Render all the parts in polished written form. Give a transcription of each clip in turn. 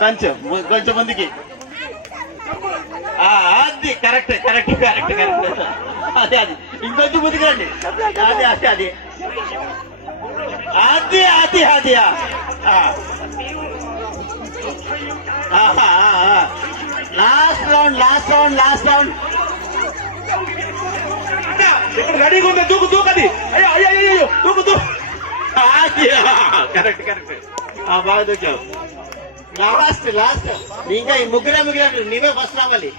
కొంచెం కొంచెం ముందుకి. అది కరెక్ట్ కరెక్ట్ కరెక్ట్ కరెక్ట్. అదే అది ఇంకొంచెం ముందుకు రండి. అది అది అది అది అది అది last round last round last round. ఇక్కడ రెడీగా ఉంది. దూకు దూకు అది. అయ్యో అయ్యో అయ్యో దూకు దూకు. Correct correct. బాగా దూకావు. Last last. ఇంకా ఈ ముగ్గురే ముగ్గురే. నువ్వే ఫస్ట్ రావాలి.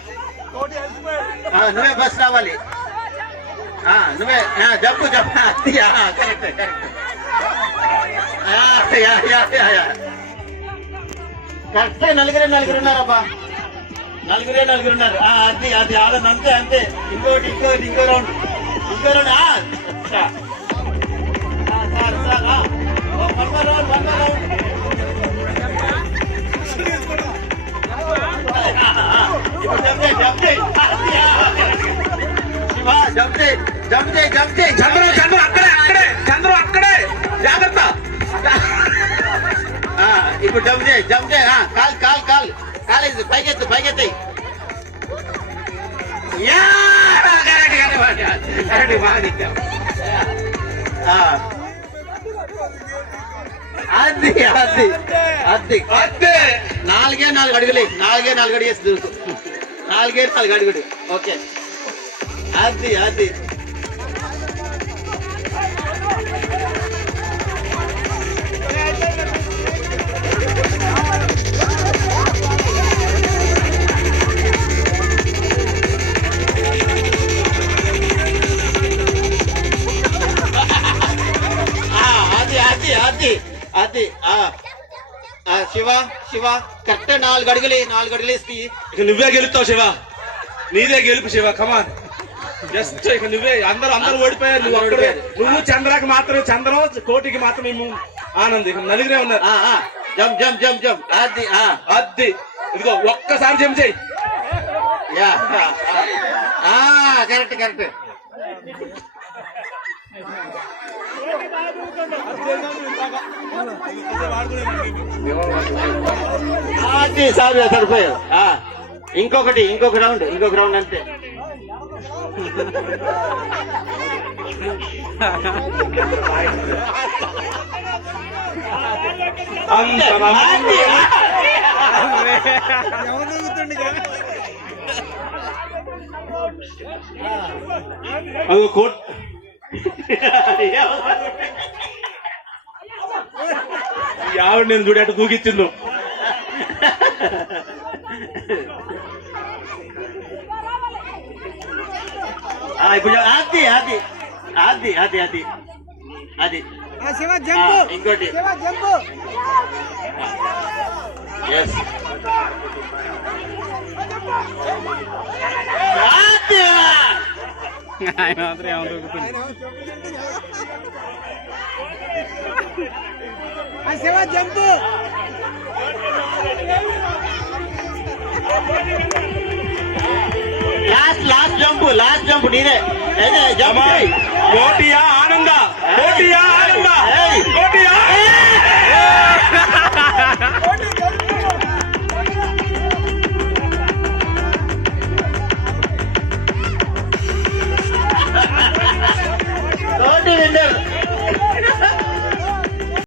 నువ్వే ఫస్ట్ రావాలి. నువ్వే jump jump. Correct correct. Correct. నలుగురే నలుగురు ఉన్నారబ్బా. నలుగురే నలుగురు ఉన్నారు. అది అది ఆడదు. అంతే అంతే. ఇంకోటి ఇంకోటి ఇంకో రౌండ్ ఇంకో round. Sir sir one more round one more round. ఇప్పుడు జంప్ చేయి జంప్ చేయి. శివ జంప్ చేయి జంప్ చేయి జంప్ చేయి. చంద్ర చంద్ర అక్కడే అక్కడే చంద్ర అక్కడే జాగ్రత్త. ఇప్పుడు జంప్ చేయి జంప్ చేయి. కాల్ కాల్ కాల్ కాలేజ్ పైకెత్తు పైకెత్తాయి. అది అది అది అదే. నాలుగే నాలుగు అడుగులే. నాలుగే నాలుగు అడిగేసి దొరుకు. నాలుగే నాలుగు అడుగుడు. ఓకే అది అది. అది అది శివ శివ కరెక్ట్. నాలుగు అడుగులే నాలుగు అడుగులేసి. ఇక నువ్వే గెలుస్తావు శివ. నీదే గెలుపు శివ. కమాన్ జస్ట్ ఇక నువ్వే. అందరూ అందరూ ఓడిపోయారు. నువ్వు అక్కడే. నువ్వు చంద్రకి మాత్రమే చంద్రం కోటికి మాత్రమే ఆనంద్. ఇక నలుగురే ఉన్నారు. Jump jump jump jump. అది అది ఇదిగో ఒక్కసారి జంప్ చేయి. Correct correct. అది సార్ సరిపోయారు. ఇంకొకటి ఇంకొక రౌండ్ ఇంకొక రౌండ్ అంతే. అది కోట్ ఆవిడ నేను చూడేట దూకిచ్చిండు. ఇప్పుడు అది అది అది అది అది అది ఇంకోటి. ఆయన మాత్రం ఏమనుకుంటుంది. Last last jump last jump నీదే. కోటియా ఆనంద కోటియా